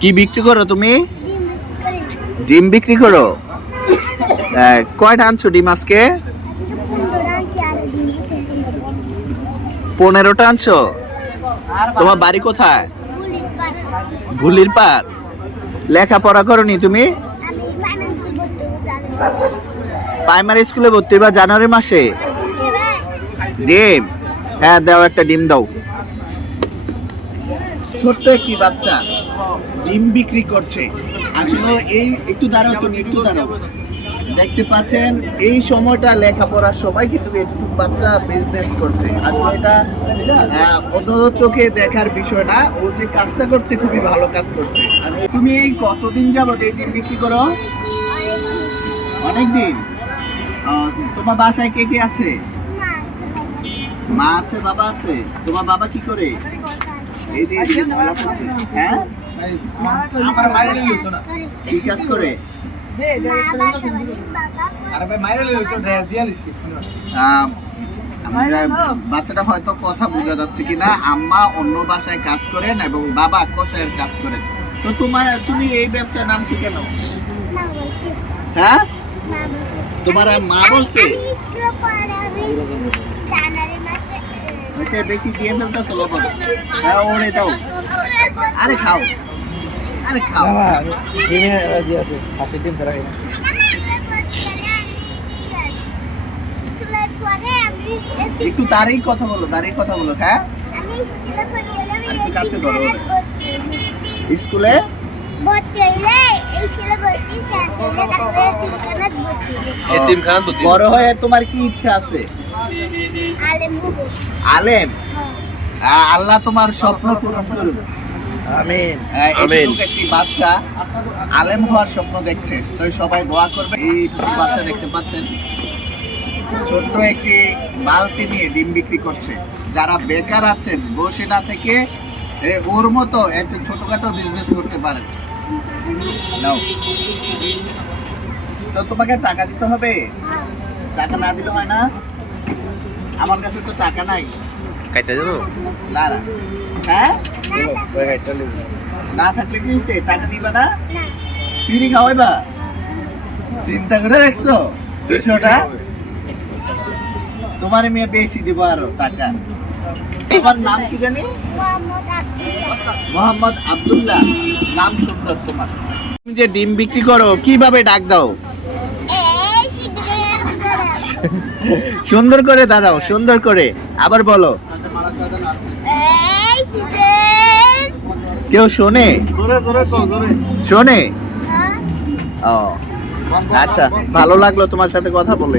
কি বিক্রি করো তুমি? ডিম বিক্রি করি। ডিম বিক্রি করো? কয়টা আনছো ডিম আজকে? আজকে 15 আনছি আর ডিম আছে 15টা আনছো? তোমার বাড়ি কোথায়? পুলিশ পাট। ভুলির পাড়। লেখাপড়া করনি তুমি? আমি মানাই বলতে জানি। প্রাইমারি স্কুলে ভর্তি হবা জানুয়ারি মাসে? ডিম, হ্যাঁ দাও, একটা ডিম দাও। ছোট্ট একটি বাচ্চা ডিম বিক্রি করছে। আসলে এই একটু দাঁড়াও, তুমি একটু দাঁড়াও। দেখতে পাচ্ছেন এই সময়টা লেখাপড়ার সময়, কিন্তু একটু বাচ্চা বিজনেস করছে। আসলে এটা অন্য চোখে দেখার বিষয় না, ও যে কাজটা করছে খুবই ভালো কাজ করছে। আর তুমি এই কতদিন যাবত এই ডিম বিক্রি করো? অনেকদিন। তোমার বাসায় কে কে আছে? মা আছে, বাবা আছে। তোমার বাবা কি করে? এই যে এদিকে ময়লা পড়ছে। হ্যাঁ, কি কাজ করে? বাচ্চাটা হয়তো কথা বোঝা যাচ্ছে কিনা। আম্মা অন্য বাসায় কাজ করেন এবং বাবা কষায়ের কাজ করেন। তো তুমি এই ব্যবসায় নামছো কেন? হ্যাঁ, তোমার মা বলছে? বেশি দিয়ে ফেলতেছো লবণ। হ্যাঁ, ওরে দাও। আরে খাও, আরে খাও। একটু দাঁড়িয়ে কথা বলো, দাঁড়িয়ে কথা বলো। হ্যাঁ, একটু কাছে ধরো। স্কুলে বড় হয়ে তোমার কি ইচ্ছা আছে? আলেম। আল্লাহ তোমার স্বপ্ন পূরণ করুন। আমিন আমিন। একটি বাচ্চা আলেম হওয়ার স্বপ্ন দেখছে, তো সবাই দোয়া করবে। এই বাচ্চা দেখতে পাচ্ছেন ছোট্ট একটি বালতি নিয়ে ডিম বিক্রি করছে। যারা বেকার আছেন, বসে না থেকে ওর মতো একটা ছোটখাটো বিজনেস করতে পারেন। নাও, তো তোমাকে টাকা দিতে হবে। টাকা না দিলে হয় না। আমার কাছে তো টাকা নাই। কাইটা দেবো? না না। হ্যাঁ, না থাকলে কি হয়েছে? টাকা দিবা না? ফ্রি খাওয়াইবা? চিন্তা করে দেখছো বিষয়টা? তোমার মেয়ে বেশি দিব আরো টাকা। তোমার নাম কি জানি? মোহাম্মদ আব্দুল্লাহ। নাম সুন্দর তোমার। তুমি যে ডিম বিক্রি করো কিভাবে ডাক দাও? সুন্দর করে দাঁড়াও, সুন্দর করে আবার বলো। কেউ শোনে? শোনে? ও আচ্ছা, ভালো লাগলো তোমার সাথে কথা বলে।